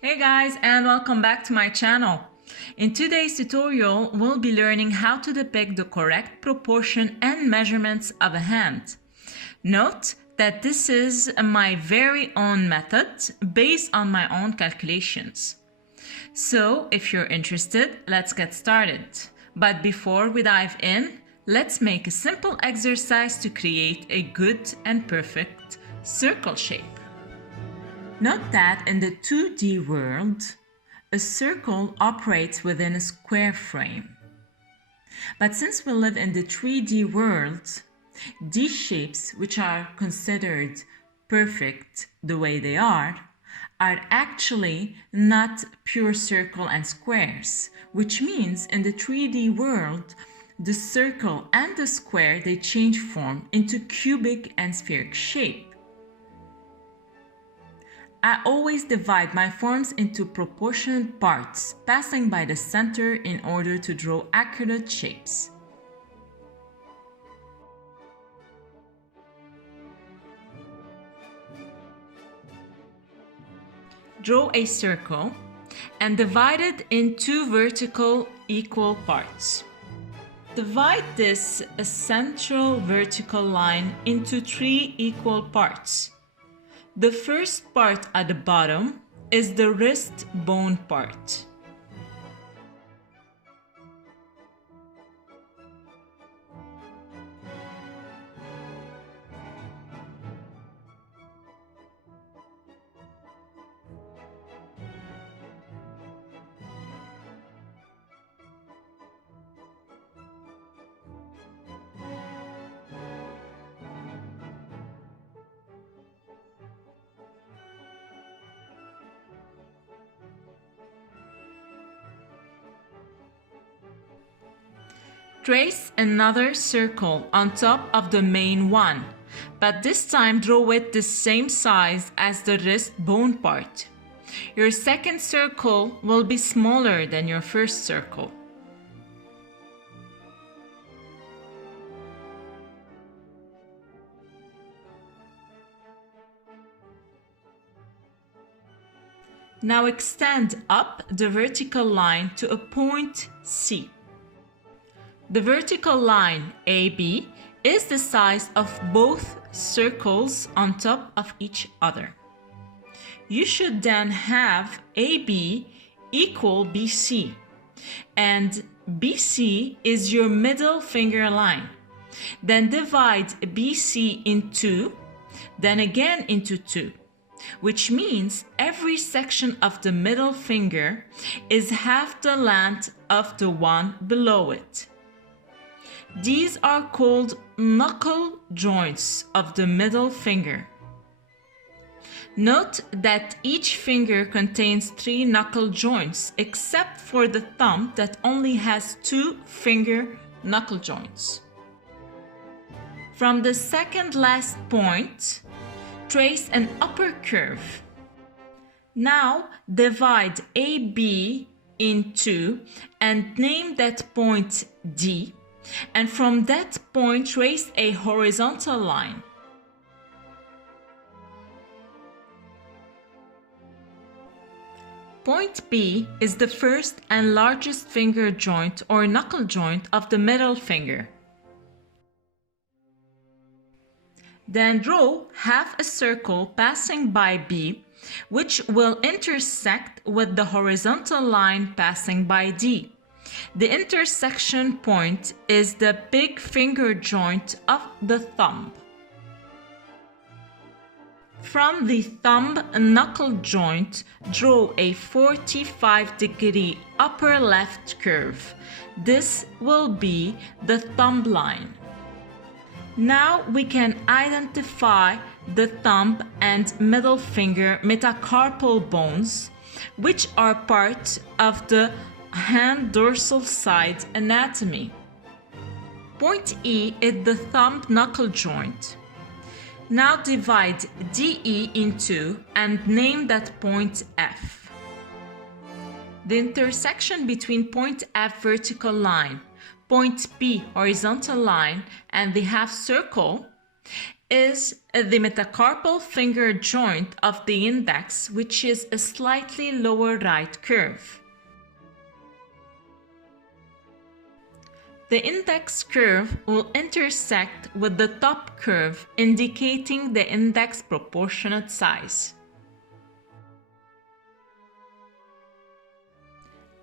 Hey guys, and welcome back to my channel. In today's tutorial, we'll be learning how to depict the correct proportion and measurements of a hand. Note that this is my very own method based on my own calculations. So if you're interested, let's get started. But before we dive in, let's make a simple exercise to create a good and perfect circle shape. Note that in the 2D world, a circle operates within a square frame. But since we live in the 3D world, these shapes, which are considered perfect the way they are actually not pure circle and squares, which means in the 3D world, the circle and the square, they change form into cubic and spheric shape. I always divide my forms into proportionate parts, passing by the center in order to draw accurate shapes. Draw a circle and divide it in two vertical equal parts. Divide this central vertical line into three equal parts. The first part at the bottom is the wrist bone part. Trace another circle on top of the main one, but this time draw it the same size as the wrist bone part. Your second circle will be smaller than your first circle. Now extend up the vertical line to a point C. The vertical line AB is the size of both circles on top of each other. You should then have AB equal BC, and BC is your middle finger line. Then divide BC in two, then again into two, which means every section of the middle finger is half the length of the one below it. These are called knuckle joints of the middle finger. Note that each finger contains 3 knuckle joints, except for the thumb that only has 2 finger knuckle joints. From the second last point, trace an upper curve. Now divide AB in 2 and name that point D. And from that point, trace a horizontal line. Point B is the first and largest finger joint or knuckle joint of the middle finger. Then draw half a circle passing by B, which will intersect with the horizontal line passing by D. The intersection point is the big finger joint of the thumb. From the thumb knuckle joint, draw a 45-degree upper left curve. This will be the thumb line. Now we can identify the thumb and middle finger metacarpal bones, which are part of the hand dorsal side anatomy. Point E is the thumb knuckle joint. Now divide DE in 2 and name that point F. The intersection between point F vertical line, point P horizontal line, and the half circle is the metacarpal finger joint of the index, which is a slightly lower right curve. The index curve will intersect with the top curve, indicating the index proportionate size.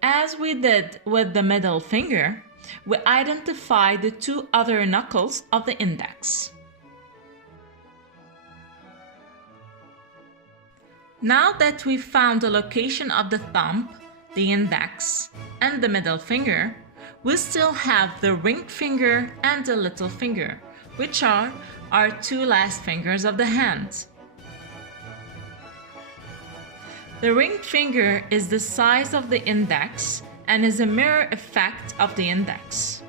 As we did with the middle finger, we identify the two other knuckles of the index. Now that we've found the location of the thumb, the index, and the middle finger, we still have the ring finger and the little finger, which are our two last fingers of the hand. The ring finger is the size of the index and is a mirror effect of the index.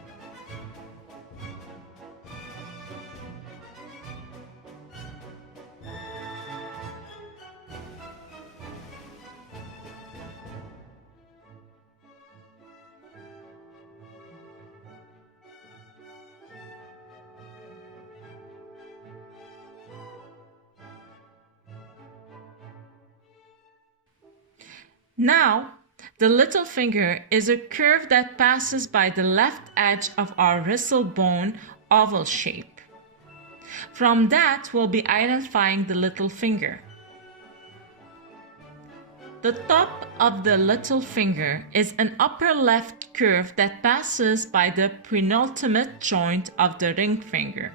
Now, the little finger is a curve that passes by the left edge of our wrist bone oval shape. From that, we'll be identifying the little finger. The top of the little finger is an upper left curve that passes by the penultimate joint of the ring finger.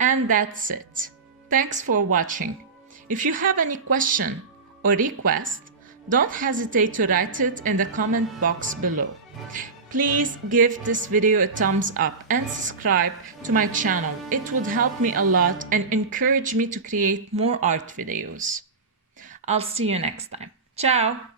And that's it. Thanks for watching. If you have any question or request, don't hesitate to write it in the comment box below. Please give this video a thumbs up and subscribe to my channel. It would help me a lot and encourage me to create more art videos. I'll see you next time. Ciao!